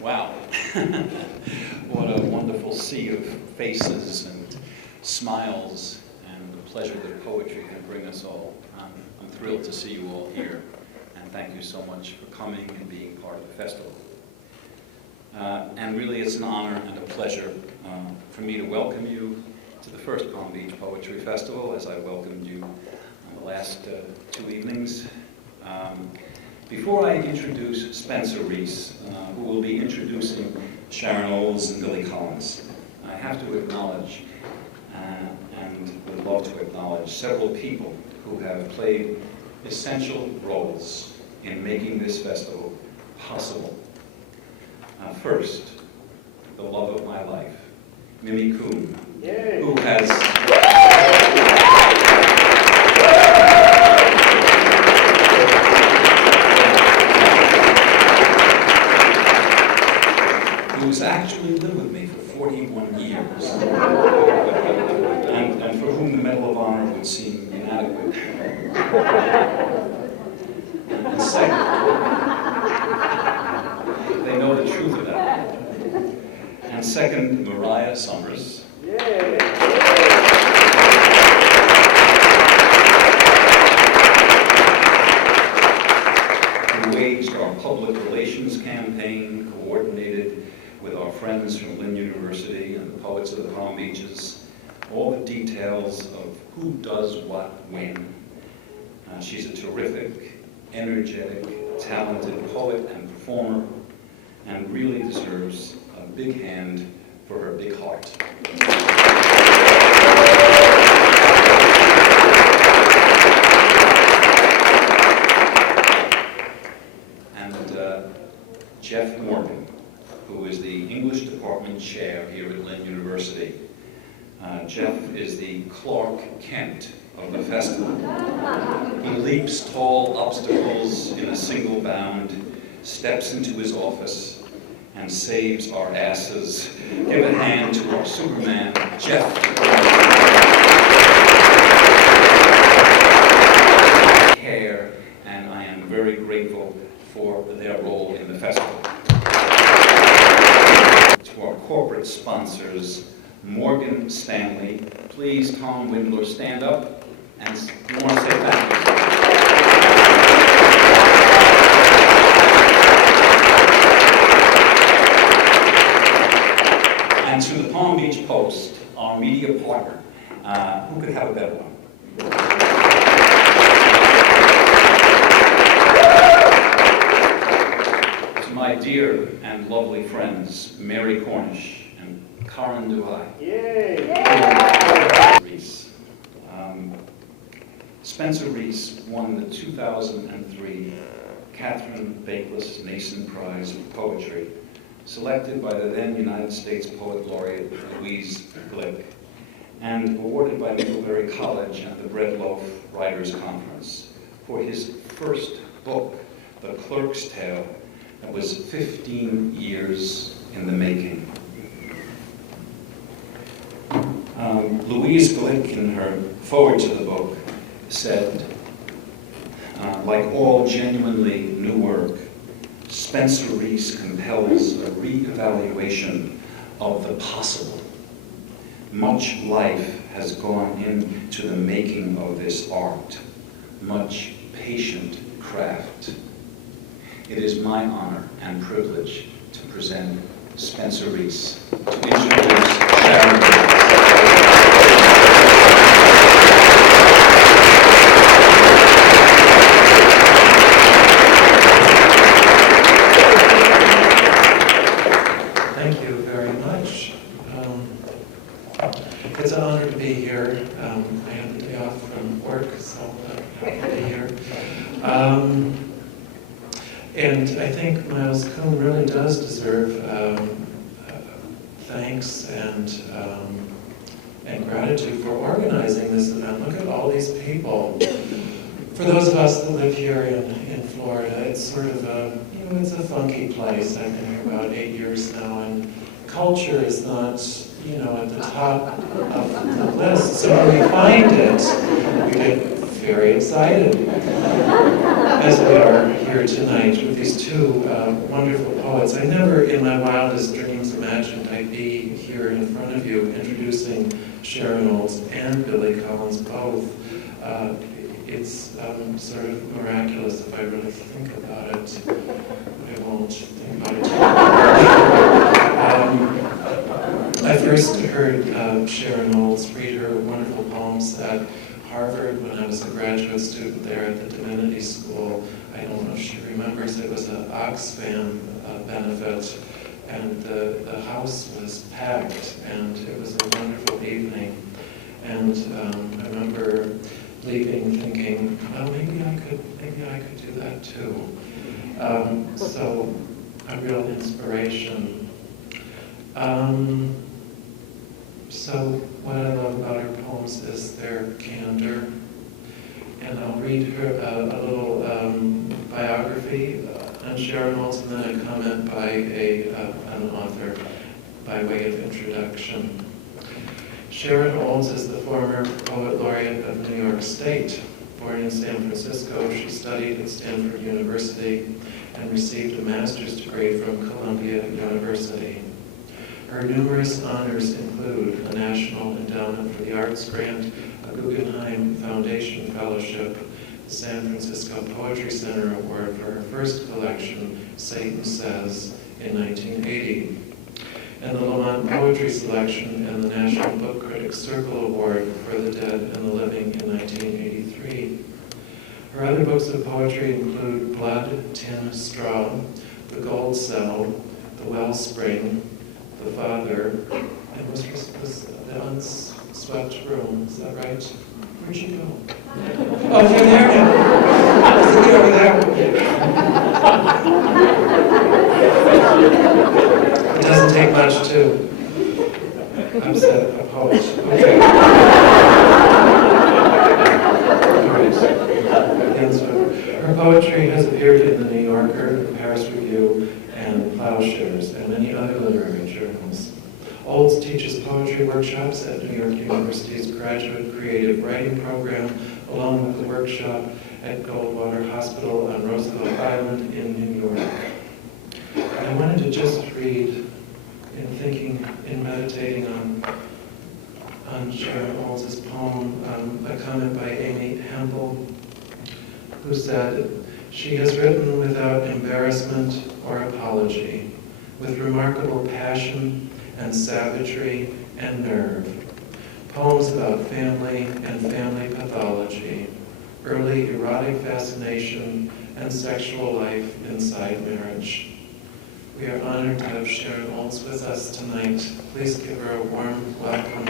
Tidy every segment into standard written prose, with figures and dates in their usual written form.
Wow. What a wonderful sea of faces and smiles, and the pleasure that poetry can bring us all. I'm thrilled to see you all here, and thank you so much for coming and being part of the festival. And really it's an honor and a pleasure for me to welcome you to the first Palm Beach Poetry Festival, as I welcomed you on the last 2 evenings. Before I introduce Spencer Reece, who will be introducing Sharon Olds and Billy Collins, I have to acknowledge, and would love to acknowledge, several people who have played essential roles in making this festival possible. First, the love of my life, Mary Coon, who who's actually lived with me for 41 years, and for whom the Medal of Honor would seem inadequate. And second, they know the truth of that. And second, Mariah Summers. Who waged our public relations campaign, coordinated with our friends from Lynn University and the poets of the Palm Beaches, all the details of who does what when. She's a terrific, energetic, talented poet and performer, and really deserves a big hand for her big heart. And Jeff Morgan, who is the English department chair here at Lynn University. Jeff is the Clark Kent of the festival. He leaps tall obstacles in a single bound, steps into his office, and saves our asses. Give a hand to our Superman, Jeff. Care, and I am very grateful for their role in the festival. To our corporate sponsors, Morgan Stanley. Please, Tom Windler, stand up, and we want to say thank you. And to the Palm Beach Post, our media partner. Who could have a better one? To my dear and lovely friends, Mary Cornish and Karin, Reece. Spencer Reece won the 2003 Catherine Bakeless Nason Prize for Poetry, selected by the then United States Poet Laureate Louise Glick, and awarded by Middlebury College at the Bread Loaf Writers Conference for his first book, The Clerk's Tale, that was 15 years in the making. Louise Glick, in her foreword to the book, said, like all genuinely new work, Spencer Reece compels a re-evaluation of the possible. Much life has gone into the making of this art, much patient craft. It is my honor and privilege to present Spencer Reece, to introduce Sharon Olds. It's an honor to be here. I had the day off from work, so I'm happy to be here. And I think Miles Coon really does deserve thanks and gratitude for organizing this event. Look at all these people. For those of us that live here in Florida, it's sort of it's a funky place. I've been here about 8 years now, and culture is not, at the top of the list. So when we find it, we get very excited, as we are here here tonight with these two wonderful poets. I never in my wildest dreams imagined I'd be here in front of you introducing Sharon Olds and Billy Collins both. It's sort of miraculous if I really think about it. I won't think about it too much. I first heard Sharon Olds read her wonderful poems at Harvard when I was a graduate student there at the Divinity School. I don't know if she remembers, it was an Oxfam benefit, and the house was packed, and it was a wonderful evening. And I remember leaving thinking, well, maybe I could do that too. So a real inspiration. So what I love about her poems is their candor. And I'll read her a little biography on Sharon Olds, and then a comment by an author by way of introduction. Sharon Olds is the former poet laureate of New York State. Born in San Francisco, she studied at Stanford University and received a master's degree from Columbia University. Her numerous honors include a National Endowment for the Arts grant, a Guggenheim Foundation Fellowship, the San Francisco Poetry Center Award for her first collection, Satan Says, in 1980, and the Lamont Poetry Selection and the National Book Critics Circle Award for the Dead and the Living in 1983. Her other books of poetry include Blood, Tin, Straw, The Gold Cell, The Wellspring, The Father, and was The Unswept Room. Is that right? Where'd she go? Oh, you're there now. Get over there. It doesn't take much to upset a poet. Okay. All right. Her poetry has appeared in the New Yorker, the Paris Review, and Plowshares, and many other literary journals. Olds teaches poetry workshops at New York University's Graduate Creative Writing Program, along with the workshop at Goldwater Hospital on Roosevelt Island in New York. I wanted to just read, in meditating on Sharon Olds' poem, a comment by Amy Hempel, who said, "She has written without embarrassment or apology, with remarkable passion and savagery and nerve. Poems about family and family pathology, early erotic fascination, and sexual life inside marriage." We are honored to have Sharon Olds with us tonight. Please give her a warm welcome.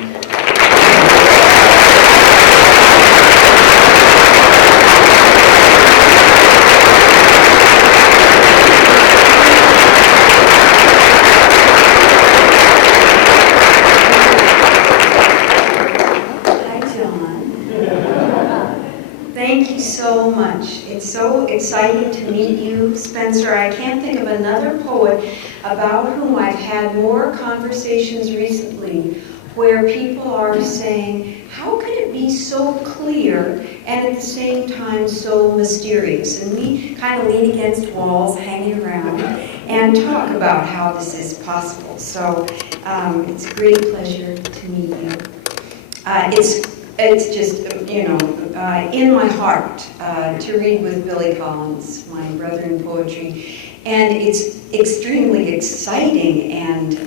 Thank you so much. It's so exciting to meet you, Spencer. I can't think of another poet about whom I've had more conversations recently where people are saying, how could it be so clear and at the same time so mysterious? And we kind of lean against walls, hanging around, and talk about how this is possible. So it's a great pleasure to meet you. It's just, in my heart to read with Billy Collins, my brother in poetry. And it's extremely exciting and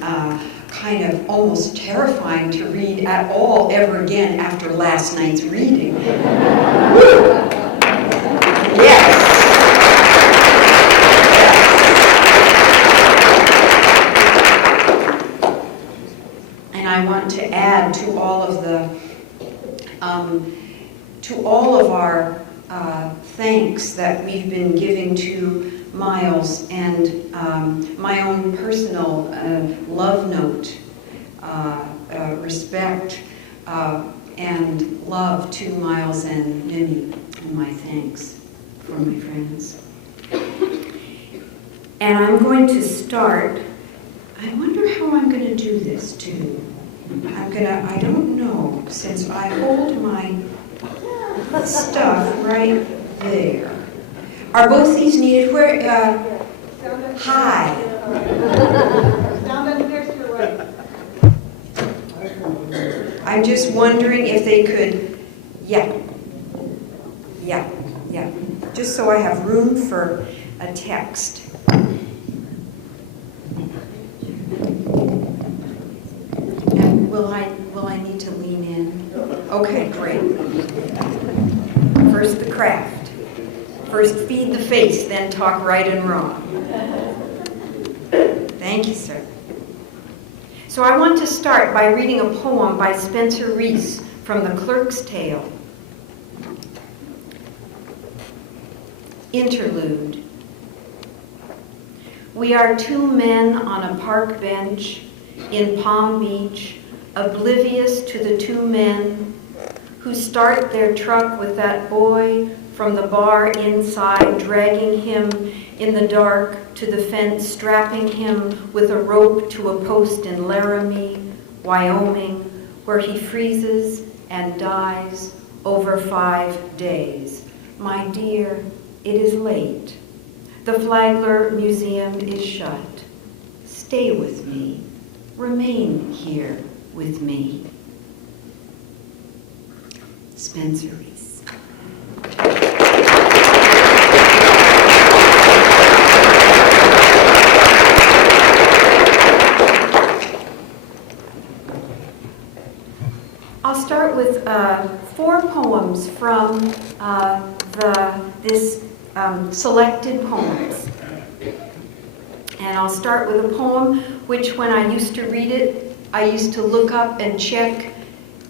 kind of almost terrifying to read at all ever again after last night's reading. Yes. And I want to add to all of our thanks that we've been giving to Miles and my own personal love note, respect and love to Miles and Mimi, and my thanks for my friends. And I'm going to start. I wonder how I'm going to do this too. I don't know, since I hold my stuff right there. Are both these needed? Where? Hi. Down upstairs to your right. I'm just wondering if they could, yeah. Just so I have room for a text. And will I need to lean in? Okay, great. First the craft. First feed the face, then talk right and wrong. Thank you, sir. So I want to start by reading a poem by Spencer Reece from The Clerk's Tale. Interlude. We are two men on a park bench in Palm Beach, oblivious to the two men who start their truck with that boy from the bar inside, dragging him in the dark to the fence, strapping him with a rope to a post in Laramie, Wyoming, where he freezes and dies over 5 days. My dear, it is late. The Flagler Museum is shut. Stay with me. Remain here with me. Spencer Reece. I'll start with 4 poems from this selected poems. And I'll start with a poem which, when I used to read it, I used to look up and check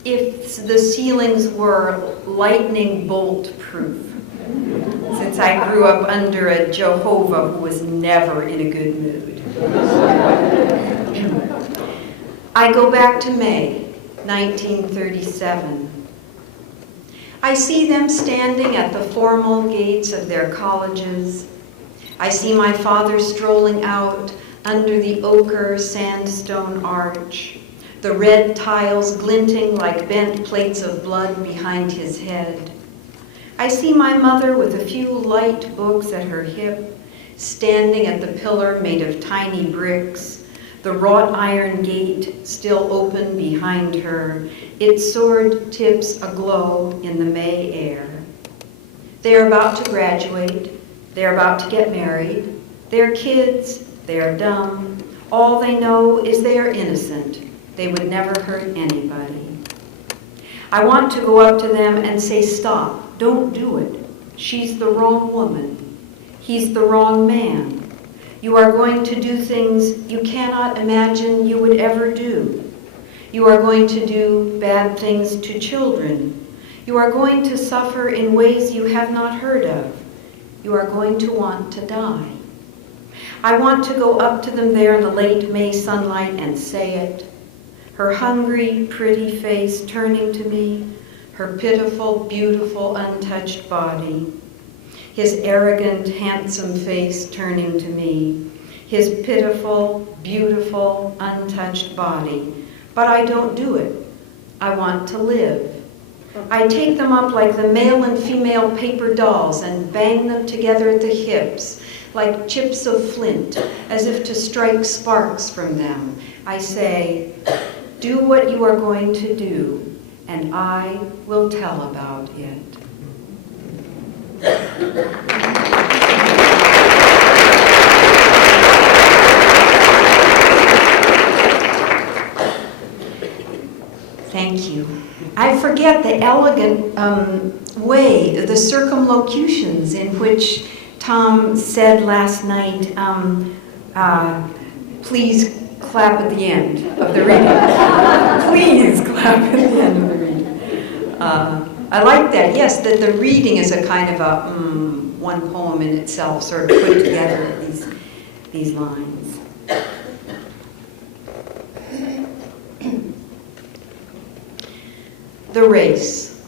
if the ceilings were lightning bolt proof. Since I grew up under a Jehovah who was never in a good mood. I go back to May 1937. I see them standing at the formal gates of their colleges. I see my father strolling out under the ochre sandstone arch, the red tiles glinting like bent plates of blood behind his head. I see my mother with a few light books at her hip, standing at the pillar made of tiny bricks, the wrought iron gate still open behind her, its sword tips aglow in the May air. They are about to graduate. They're about to get married. They're kids. They are dumb. All they know is they are innocent. They would never hurt anybody. I want to go up to them and say, stop, don't do it. She's the wrong woman. He's the wrong man. You are going to do things you cannot imagine you would ever do. You are going to do bad things to children. You are going to suffer in ways you have not heard of. You are going to want to die. I want to go up to them there in the late May sunlight and say it. Her hungry, pretty face turning to me, her pitiful, beautiful, untouched body. His arrogant, handsome face turning to me, his pitiful, beautiful, untouched body. But I don't do it. I want to live. I take them up like the male and female paper dolls and bang them together at the hips, like chips of flint, as if to strike sparks from them. I say, do what you are going to do, and I will tell about it. Thank you. I forget the elegant way, the circumlocutions in which Tom said last night, please clap at the end of the reading. Please clap at the end of the reading. I like that, yes, that the reading is a kind of a one poem in itself, sort of put together these lines. The race.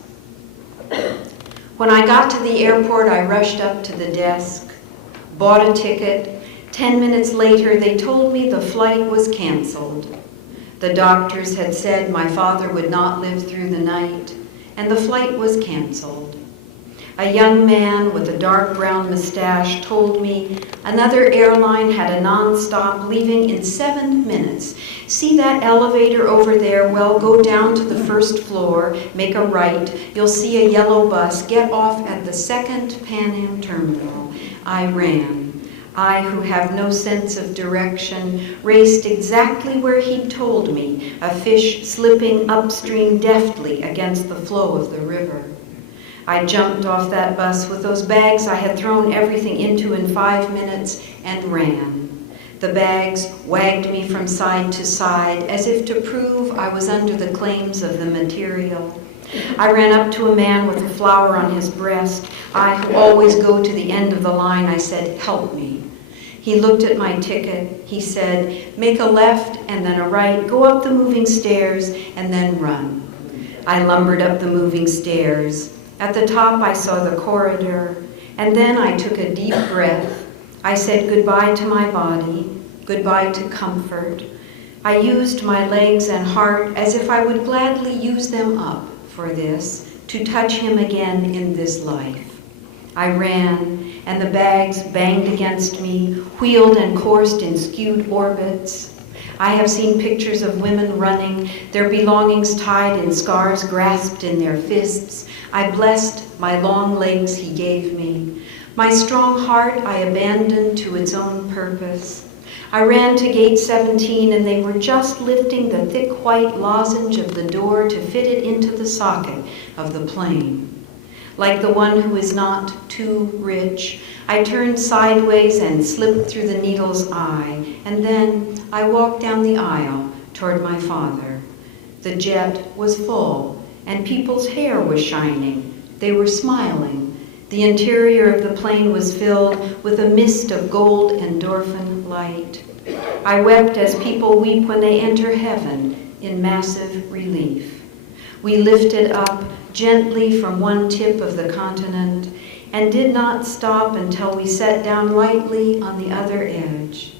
When I got to the airport, I rushed up to the desk, bought a ticket. 10 minutes later, they told me the flight was canceled. The doctors had said my father would not live through the night, and the flight was canceled. A young man with a dark brown mustache told me another airline had a non-stop leaving in 7 minutes. See that elevator over there? Well, go down to the first floor, make a right. You'll see a yellow bus. Get off at the second Pan Am terminal. I ran. I, who have no sense of direction, raced exactly where he'd told me, a fish slipping upstream deftly against the flow of the river. I jumped off that bus with those bags I had thrown everything into in 5 minutes and ran. The bags wagged me from side to side as if to prove I was under the claims of the material. I ran up to a man with a flower on his breast. I, who always go to the end of the line, I said, "Help me." He looked at my ticket. He said, "Make a left and then a right, go up the moving stairs and then run." I lumbered up the moving stairs. At the top, I saw the corridor, and then I took a deep breath. I said goodbye to my body, goodbye to comfort. I used my legs and heart as if I would gladly use them up for this, to touch him again in this life. I ran, and the bags banged against me, wheeled and coursed in skewed orbits. I have seen pictures of women running, their belongings tied in scarves grasped in their fists. I blessed my long legs he gave me. My strong heart I abandoned to its own purpose. I ran to gate 17 and they were just lifting the thick white lozenge of the door to fit it into the socket of the plane. Like the one who is not too rich, I turned sideways and slipped through the needle's eye, and then I walked down the aisle toward my father. The jet was full, and people's hair was shining. They were smiling. The interior of the plane was filled with a mist of gold endorphin light. I wept as people weep when they enter heaven in massive relief. We lifted up gently from one tip of the continent and did not stop until we sat down lightly on the other edge.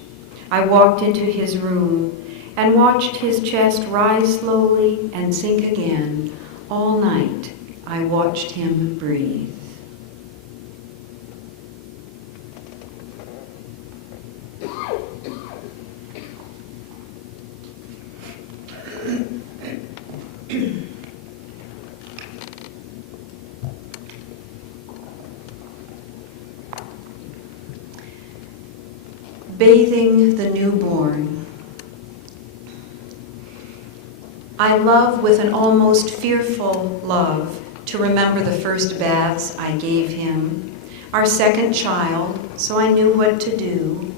I walked into his room and watched his chest rise slowly and sink again. All night, I watched him breathe. Bathing the newborn. I love with an almost fearful love to remember the first baths I gave him, our second child, so I knew what to do.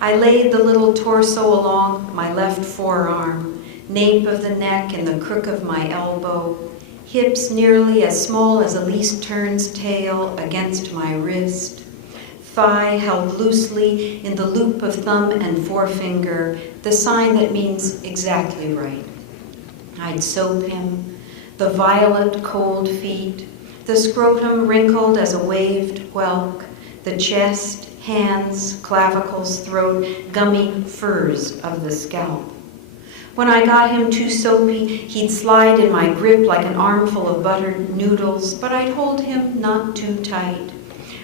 I laid the little torso along my left forearm, nape of the neck and the crook of my elbow, hips nearly as small as a least tern's tail against my wrist, thigh held loosely in the loop of thumb and forefinger, the sign that means exactly right. I'd soap him, the violet cold feet, the scrotum wrinkled as a waved whelk, the chest, hands, clavicles, throat, gummy furs of the scalp. When I got him too soapy, he'd slide in my grip like an armful of buttered noodles, but I'd hold him not too tight.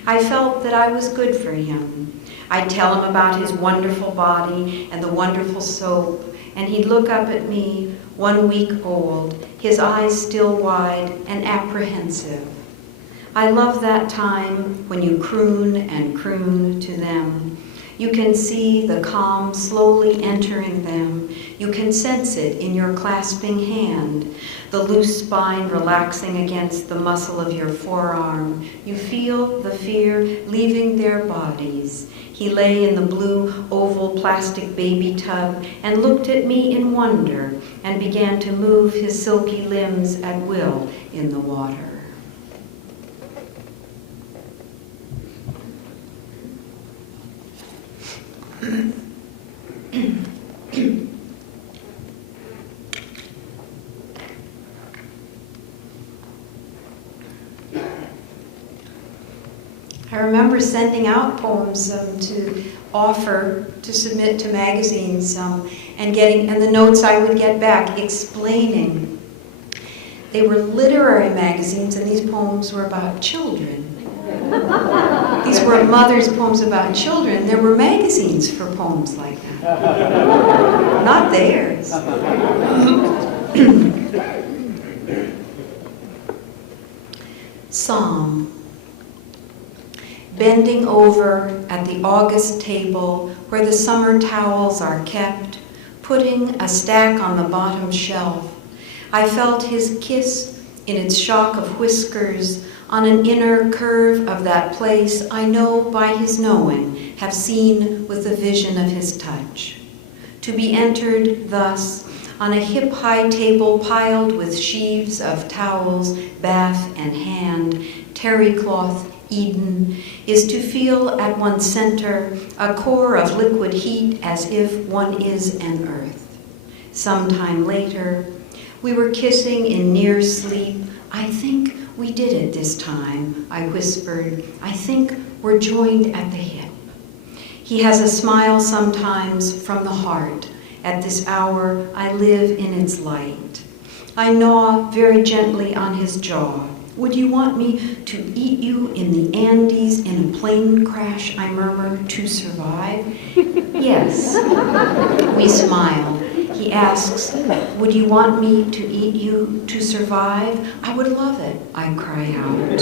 I felt that I was good for him. I'd tell him about his wonderful body and the wonderful soap, and he'd look up at me, 1 week old, his eyes still wide and apprehensive. I love that time when you croon and croon to them. You can see the calm slowly entering them. You can sense it in your clasping hand, the loose spine relaxing against the muscle of your forearm. You feel the fear leaving their bodies. He lay in the blue oval plastic baby tub and looked at me in wonder and began to move his silky limbs at will in the water. I remember sending out poems to offer to submit to magazines and the notes I would get back explaining. They were literary magazines, and these poems were about children. These were mother's poems about children. There were magazines for poems like that. Not theirs. Psalm. Bending over at the August table where the summer towels are kept, putting a stack on the bottom shelf, I felt his kiss in its shock of whiskers on an inner curve of that place I know by his knowing, have seen with the vision of his touch. To be entered thus on a hip-high table piled with sheaves of towels, bath and hand, terry cloth, Eden, is to feel at one's center a core of liquid heat as if one is an earth. Sometime later, we were kissing in near sleep. I think we did it this time, I whispered. I think we're joined at the hip. He has a smile sometimes from the heart. At this hour, I live in its light. I gnaw very gently on his jaw. Would you want me to eat you in the Andes in a plane crash, I murmur, to survive? Yes. We smile. He asks, would you want me to eat you to survive? I would love it, I cry out.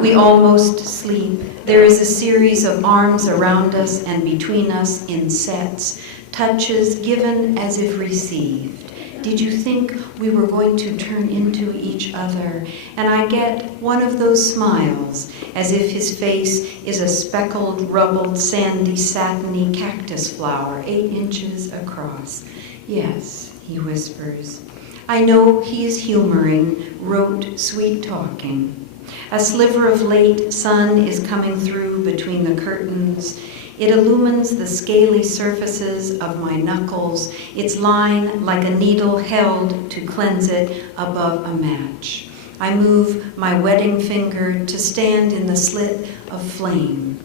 We almost sleep. There is a series of arms around us and between us in sets, touches given as if received. Did you think we were going to turn into each other? And I get one of those smiles, as if his face is a speckled, rubbled, sandy, satiny cactus flower, 8 inches across. Yes, he whispers. I know he is humoring, rote, sweet talking. A sliver of late sun is coming through between the curtains. It illumines the scaly surfaces of my knuckles, its line like a needle held to cleanse it above a match. I move my wedding finger to stand in the slit of flame.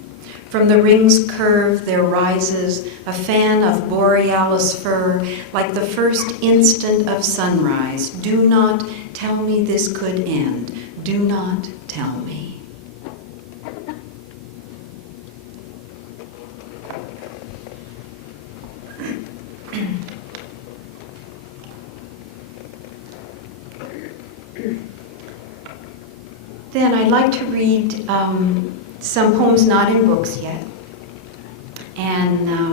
From the ring's curve there rises a fan of borealis fur, like the first instant of sunrise. Do not tell me this could end. Do not tell me. Then I'd like to read some poems not in books yet. And I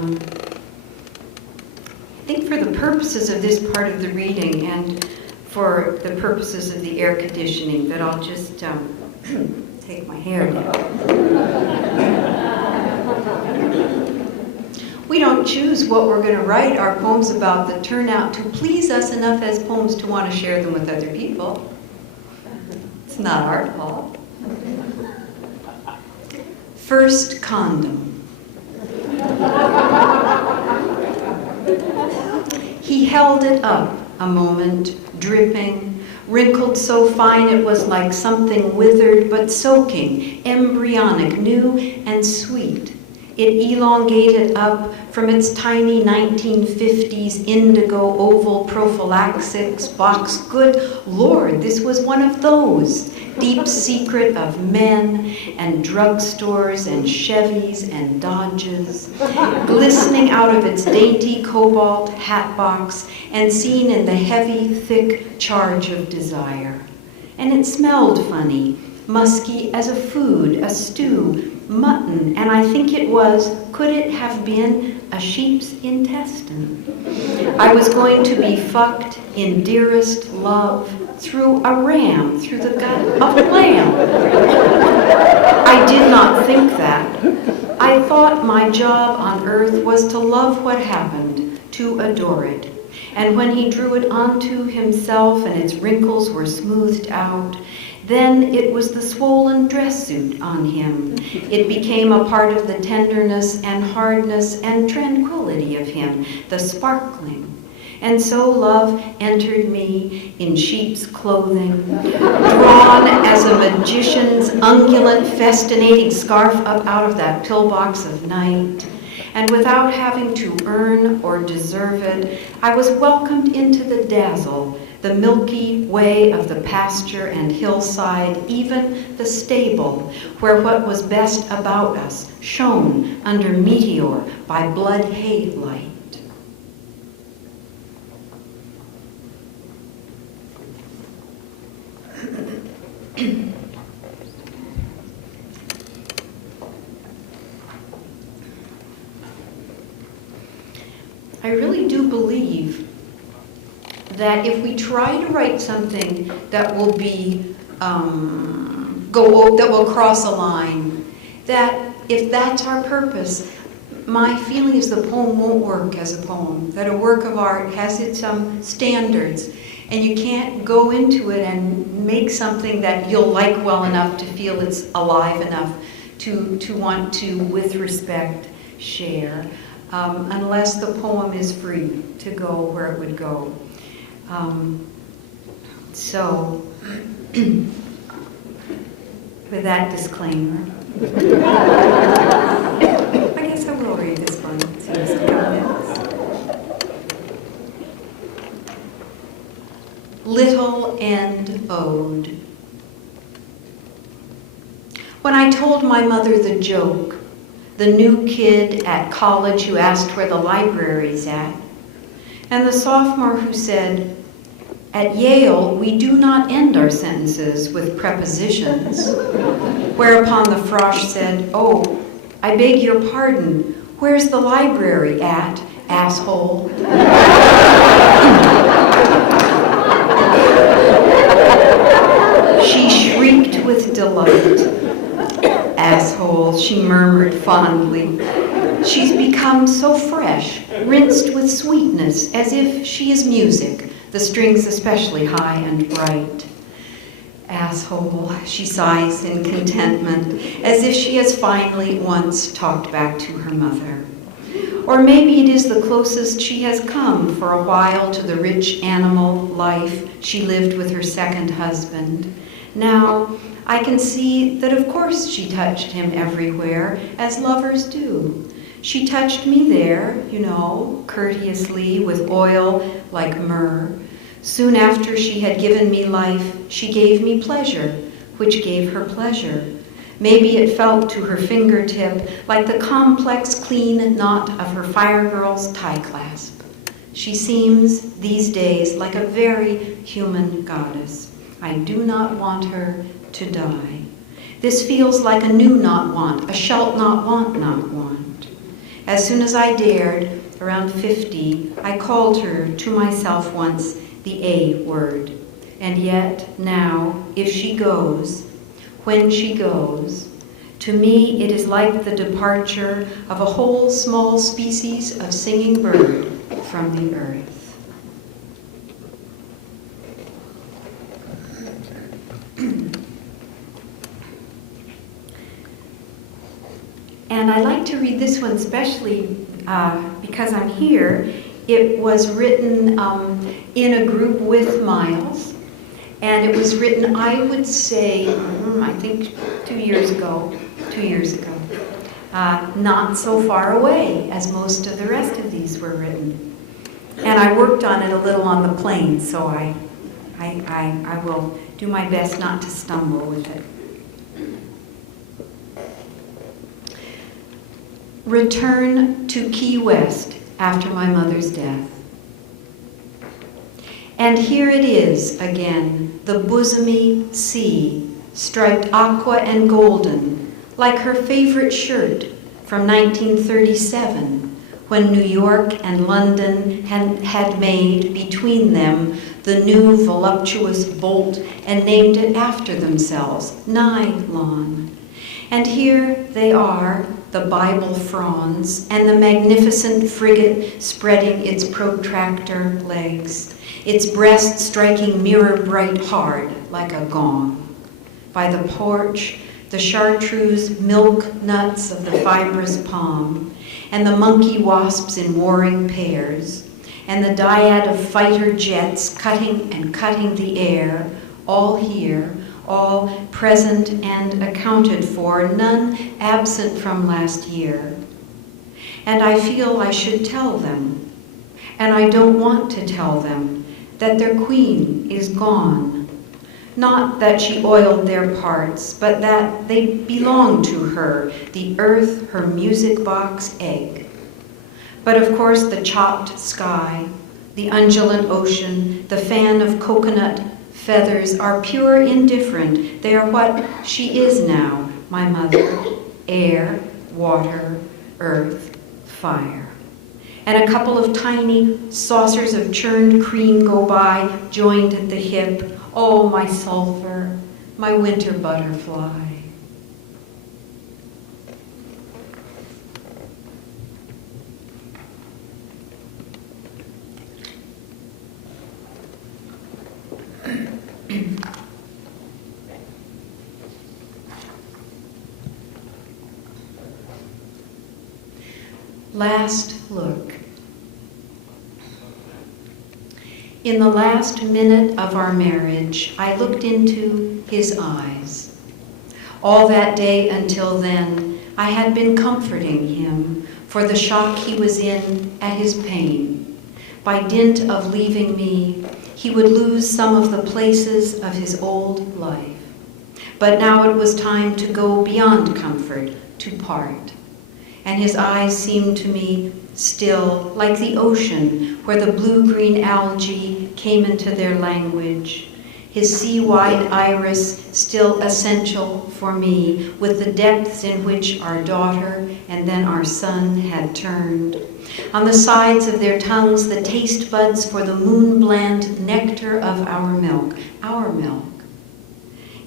think for the purposes of this part of the reading and for the purposes of the air conditioning, that I'll just take my hair down. We don't choose what we're going to write our poems about that turn out to please us enough as poems to want to share them with other people. It's not our fault. First condom. He held it up a moment, dripping, wrinkled so fine it was like something withered but soaking, embryonic, new and sweet. It elongated up from its tiny 1950s indigo oval prophylaxis box. Good Lord, this was one of those. Deep secret of men and drugstores and Chevys and Dodges, glistening out of its dainty cobalt hat box and seen in the heavy, thick charge of desire. And it smelled funny, musky as a food, a stew, mutton, and I think it was, could it have been a sheep's intestine? I was going to be fucked in dearest love through a ram, through the gut of a lamb. I did not think that. I thought my job on earth was to love what happened, to adore it. And when he drew it onto himself and its wrinkles were smoothed out, then it was the swollen dress suit on him. It became a part of the tenderness and hardness and tranquility of him, the sparkling. And so love entered me in sheep's clothing, drawn as a magician's unguent, festinating scarf up out of that pillbox of night. and without having to earn or deserve it, I was welcomed into the dazzle, the milky way of the pasture and hillside, even the stable, where what was best about us shone under meteor by blood hay light. I really do believe that if we try to write something that will be that will cross a line, that if that's our purpose, my feeling is the poem won't work as a poem. That a work of art has its standards, and you can't go into it and make something that you'll like well enough to feel it's alive enough to want to, with respect, share. Unless the poem is free to go where it would go. So, with that disclaimer, I guess I will read this one. Little End Ode. When I told my mother the joke, the new kid at college who asked where the library's at, and the sophomore who said, "At Yale, we do not end our sentences with prepositions," whereupon the frosh said, "Oh, I beg your pardon, where's the library at, asshole?" She shrieked with delight. "Asshole," she murmured fondly. "She's become so fresh, rinsed with sweetness, as if she is music, the strings especially high and bright." "Asshole," she sighs in contentment, as if she has finally once talked back to her mother. Or maybe it is the closest she has come for a while to the rich animal life she lived with her second husband. Now, I can see that of course she touched him everywhere, as lovers do. She touched me there, you know, courteously, with oil like myrrh. Soon after she had given me life, she gave me pleasure, which gave her pleasure. Maybe it felt to her fingertip like the complex, clean knot of her fire girl's tie clasp. She seems, these days, like a very human goddess. I do not want her to die. This feels like a new not want, a shalt not want not want. As soon as I dared, around 50, I called her to myself once the A word. And yet, now, if she goes, when she goes, to me it is like the departure of a whole small species of singing bird from the earth. And I like to read this one especially because I'm here. It was written in a group with Miles, and it was written, I would say, I think 2 years ago, not so far away as most of the rest of these were written. And I worked on it a little on the plane, so I will do my best not to stumble with it. Return to Key West after my mother's death. And here it is again, the bosomy sea, striped aqua and golden, like her favorite shirt from 1937, when New York and London had made between them the new voluptuous bolt and named it after themselves, Nylon. And here they are, the Bible fronds, and the magnificent frigate spreading its protractor legs, its breast striking mirror-bright hard like a gong. By the porch, the chartreuse milk nuts of the fibrous palm, and the monkey wasps in warring pairs, and the dyad of fighter jets cutting the air, all here, all present and accounted for, none absent from last year. And I feel I should tell them. And I don't want to tell them that their queen is gone. Not that she oiled their parts, but that they belong to her, the earth, her music box, egg. But of course the chopped sky, the undulant ocean, the fan of coconut feathers are pure indifferent. They are what she is now, my mother, air, water, earth, fire. And a couple of tiny saucers of churned cream go by, joined at the hip. Oh, my sulfur, my winter butterfly. Last look. In the last minute of our marriage, I looked into his eyes. All that day until then, I had been comforting him for the shock he was in at his pain. By dint of leaving me, he would lose some of the places of his old life. But now it was time to go beyond comfort, to part. And his eyes seemed to me still like the ocean where the blue-green algae came into their language. His sea-wide iris still essential for me with the depths in which our daughter and then our son had turned. On the sides of their tongues, the taste buds for the moon-bland nectar of our milk, our milk.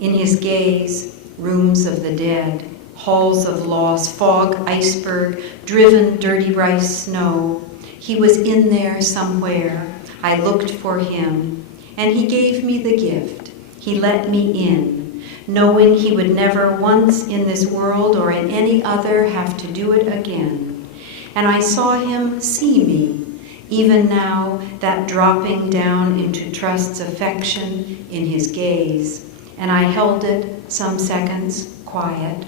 In his gaze, rooms of the dead, halls of loss, fog, iceberg, driven dirty rice snow. He was in there somewhere. I looked for him, and he gave me the gift. He let me in, knowing he would never once in this world or in any other have to do it again. And I saw him see me, even now, that dropping down into trust's affection in his gaze. And I held it some seconds, quiet.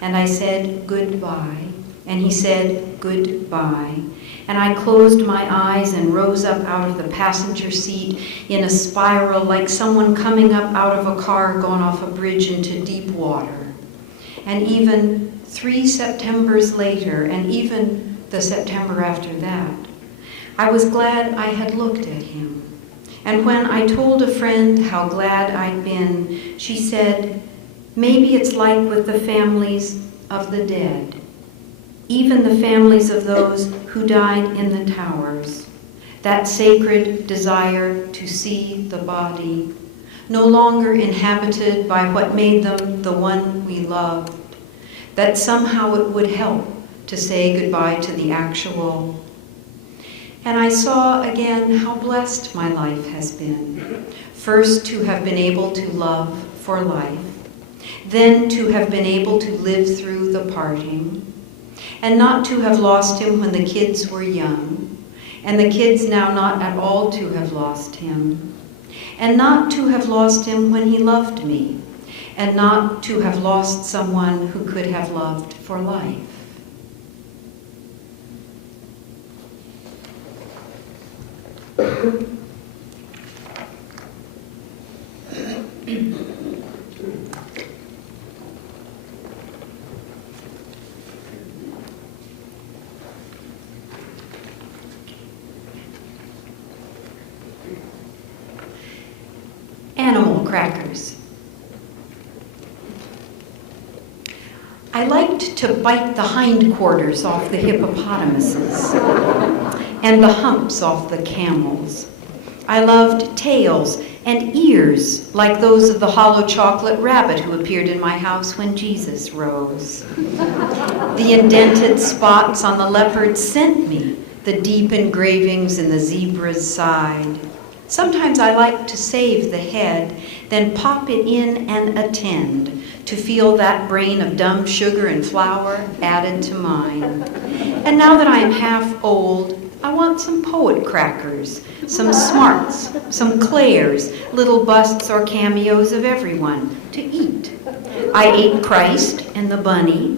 And I said goodbye, and he said goodbye. And I closed my eyes and rose up out of the passenger seat in a spiral like someone coming up out of a car gone off a bridge into deep water. And even 3 Septembers later, and even the September after that, I was glad I had looked at him. And when I told a friend how glad I'd been, she said, maybe it's like with the families of the dead, even the families of those who died in the towers, that sacred desire to see the body, no longer inhabited by what made them the one we loved, that somehow it would help to say goodbye to the actual. And I saw again how blessed my life has been, first to have been able to love for life, then to have been able to live through the parting, and not to have lost him when the kids were young, and the kids now not at all to have lost him, and not to have lost him when he loved me, and not to have lost someone who could have loved for life. Animal crackers. I liked to bite the hindquarters off the hippopotamuses and the humps off the camels. I loved tails and ears like those of the hollow chocolate rabbit who appeared in my house when Jesus rose. The indented spots on the leopard sent me the deep engravings in the zebra's side. Sometimes I like to save the head, then pop it in and attend to feel that brain of dumb sugar and flour added to mine. And now that I am half old, I want some poet crackers, some smarts, some Clairs, little busts or cameos of everyone to eat. I ate Christ and the bunny.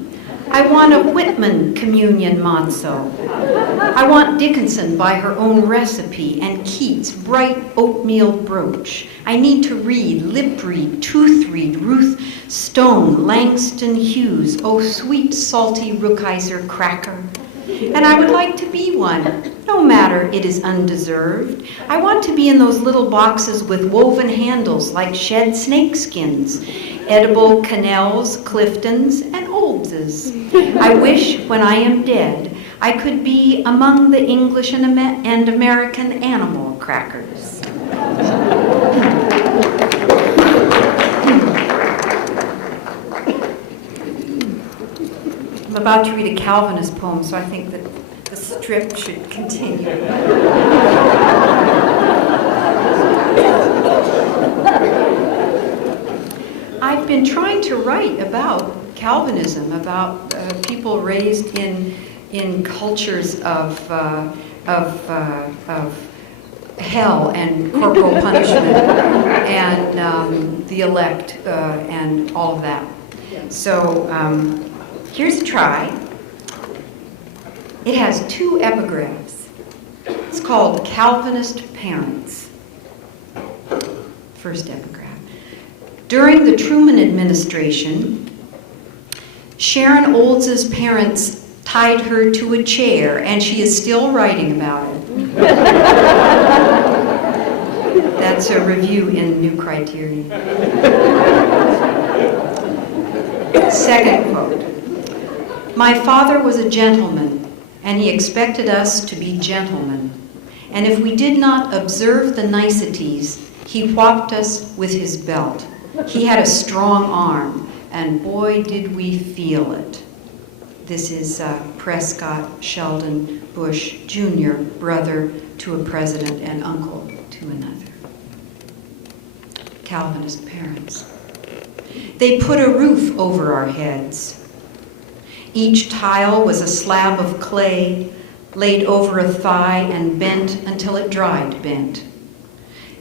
I want a Whitman communion matzo. I want Dickinson by her own recipe and Keats' bright oatmeal brooch. I need to read, lip read, tooth read, Ruth Stone, Langston Hughes, oh sweet salty Rookheiser cracker. And I would like to be one, no matter it is undeserved. I want to be in those little boxes with woven handles like shed snakeskins, edible Cannells, Cliftons, and Oldses. I wish when I am dead, I could be among the English and American animal crackers. I'm about to read a Calvinist poem, so I think that the strip should continue. I've been trying to write about Calvinism, about people raised in cultures of hell and corporal punishment and the elect and all of that. So here's a try. It has 2 epigraphs. It's called Calvinist Parents. First epigraph. During the Truman administration, Sharon Olds' parents tied her to a chair, and she is still writing about it. That's a review in New Criterion. Second quote. My father was a gentleman, and he expected us to be gentlemen. And if we did not observe the niceties, he whopped us with his belt. He had a strong arm, and boy did we feel it. This is Prescott Sheldon Bush Jr., brother to a president and uncle to another. Calvinist parents. They put a roof over our heads. Each tile was a slab of clay laid over a thigh and bent until it dried bent.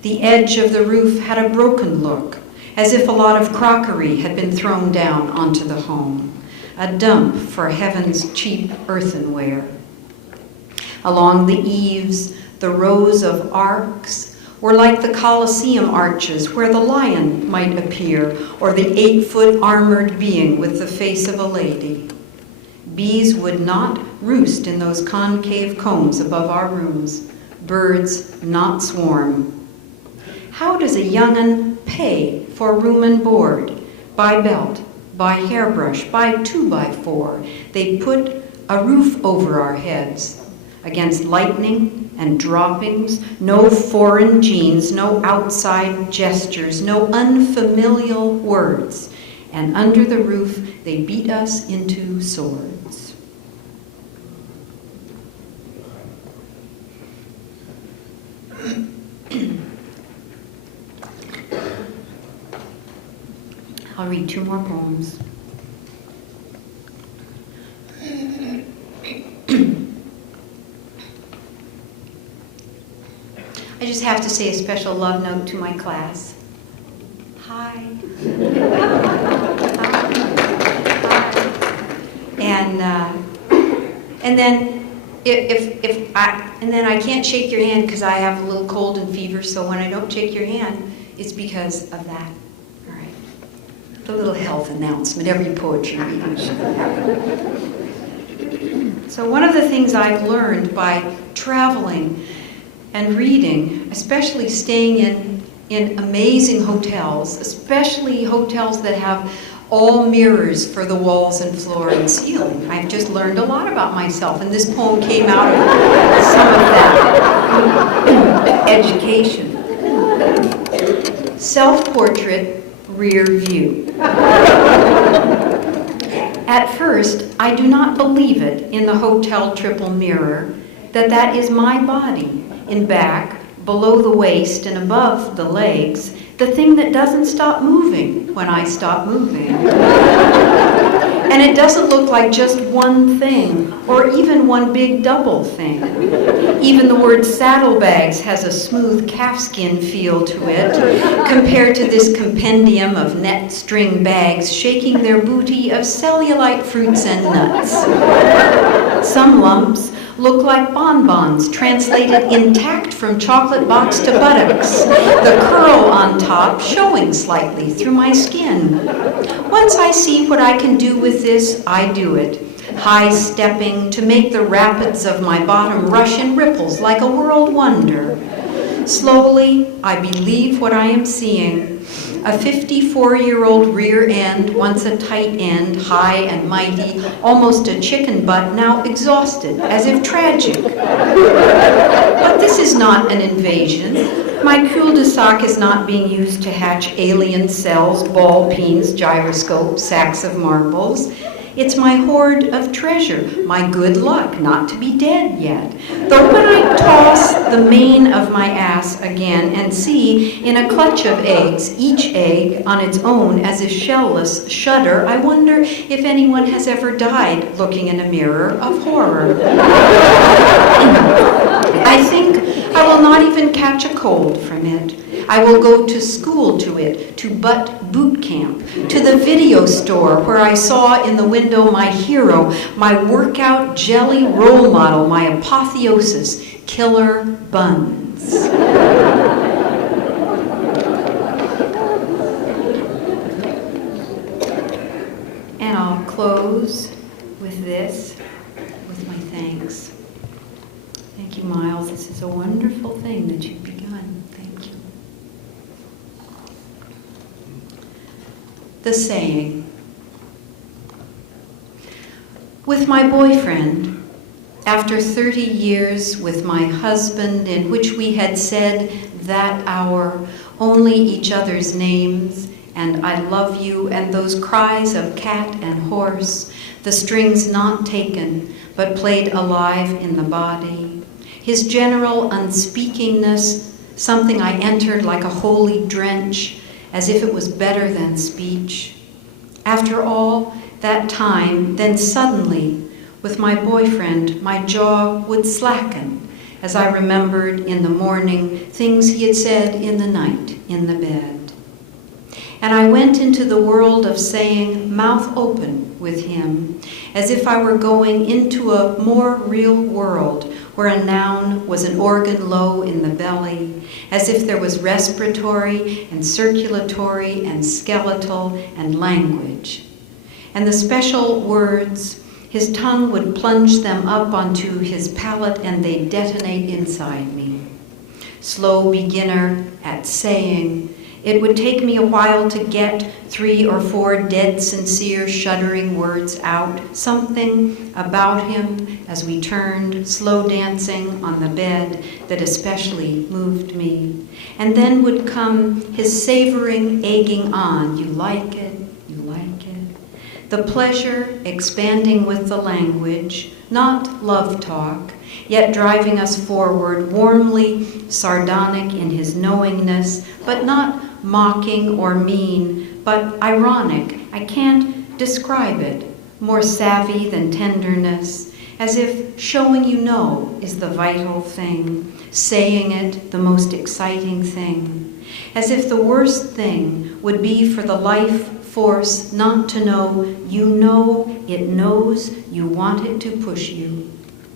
The edge of the roof had a broken look, as if a lot of crockery had been thrown down onto the home, a dump for heaven's cheap earthenware. Along the eaves, the rows of arcs were like the Colosseum arches where the lion might appear, or the 8-foot armored being with the face of a lady. Bees would not roost in those concave combs above our rooms, birds not swarm. How does a young'un pay for room and board? By belt, by hairbrush, by 2x4. They put a roof over our heads against lightning and droppings, no foreign genes, no outside gestures, no unfamiliar words. And under the roof, they beat us into swords. I'll read 2 more poems. I just have to say a special love note to my class. Hi. Hi. And then I can't shake your hand because I have a little cold and fever, so when I don't shake your hand, it's because of that. All right. The little health announcement every poetry reading should have. So one of the things I've learned by traveling and reading, especially staying in amazing hotels, especially hotels that have all mirrors for the walls and floor and ceiling. I've just learned a lot about myself, and this poem came out of some of that education. Self-portrait, rear view. At first, I do not believe it in the hotel triple mirror that is my body in back, below the waist and above the legs, the thing that doesn't stop moving when I stop moving. And it doesn't look like just one thing, or even one big double thing. Even the word saddlebags has a smooth calfskin feel to it, compared to this compendium of net string bags shaking their booty of cellulite fruits and nuts. Some lumps look like bonbons translated intact from chocolate box to buttocks, the curl on top showing slightly through my skin. Once I see what I can do with this, I do it, high-stepping to make the rapids of my bottom rush in ripples like a world wonder. Slowly, I believe what I am seeing. A 54-year-old rear end, once a tight end, high and mighty, almost a chicken butt, now exhausted, as if tragic. But this is not an invasion. My cul-de-sac is not being used to hatch alien cells, ball peens, gyroscopes, sacks of marbles. It's my hoard of treasure, my good luck not to be dead yet. Though when I toss the mane of my ass again and see in a clutch of eggs, each egg on its own as if shellless, shudder, I wonder if anyone has ever died looking in a mirror of horror. I think I will not even catch a cold from it. I will go to school to it, to butt boot camp, to the video store where I saw in the window my hero, my workout jelly role model, my apotheosis, Killer Buns. And I'll close with this, with my thanks. Thank you, Miles. This is a wonderful thing that you've begun. Thank you. The saying. With my boyfriend, after 30 years with my husband in which we had said that hour only each other's names and I love you and those cries of cat and horse, the strings not taken but played alive in the body, his general unspeakingness, something I entered like a holy drench, as if it was better than speech. After all that time, then suddenly, with my boyfriend, my jaw would slacken as I remembered in the morning things he had said in the night in the bed. And I went into the world of saying, mouth open with him, as if I were going into a more real world where a noun was an organ low in the belly, as if there was respiratory and circulatory and skeletal and language. And the special words, his tongue would plunge them up onto his palate and they'd detonate inside me. Slow beginner at saying, it would take me a while to get 3 or 4 dead, sincere, shuddering words out, something about him as we turned, slow dancing on the bed that especially moved me. And then would come his savoring, egging on, you like it, you like it. The pleasure expanding with the language, not love talk, yet driving us forward, warmly sardonic in his knowingness, but not mocking or mean, but ironic. I can't describe it. More savvy than tenderness, as if showing you know is the vital thing, saying it the most exciting thing, as if the worst thing would be for the life force not to know you know it knows you want it to push you.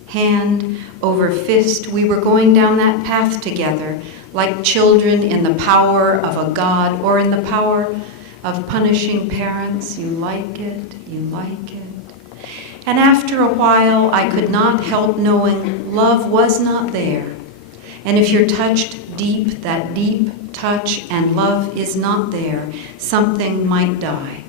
Hand over fist, we were going down that path together, like children in the power of a God or in the power of punishing parents. You like it, you like it. And after a while, I could not help knowing love was not there. And if you're touched deep, that deep touch, and love is not there, something might die.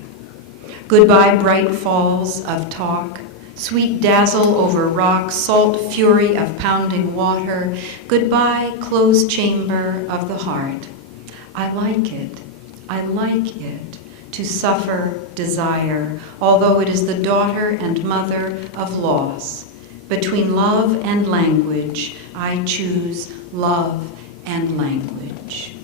Goodbye, bright falls of talk. Sweet dazzle over rocks, salt fury of pounding water. Goodbye, closed chamber of the heart. I like it to suffer desire, although it is the daughter and mother of loss. Between love and language, I choose love and language.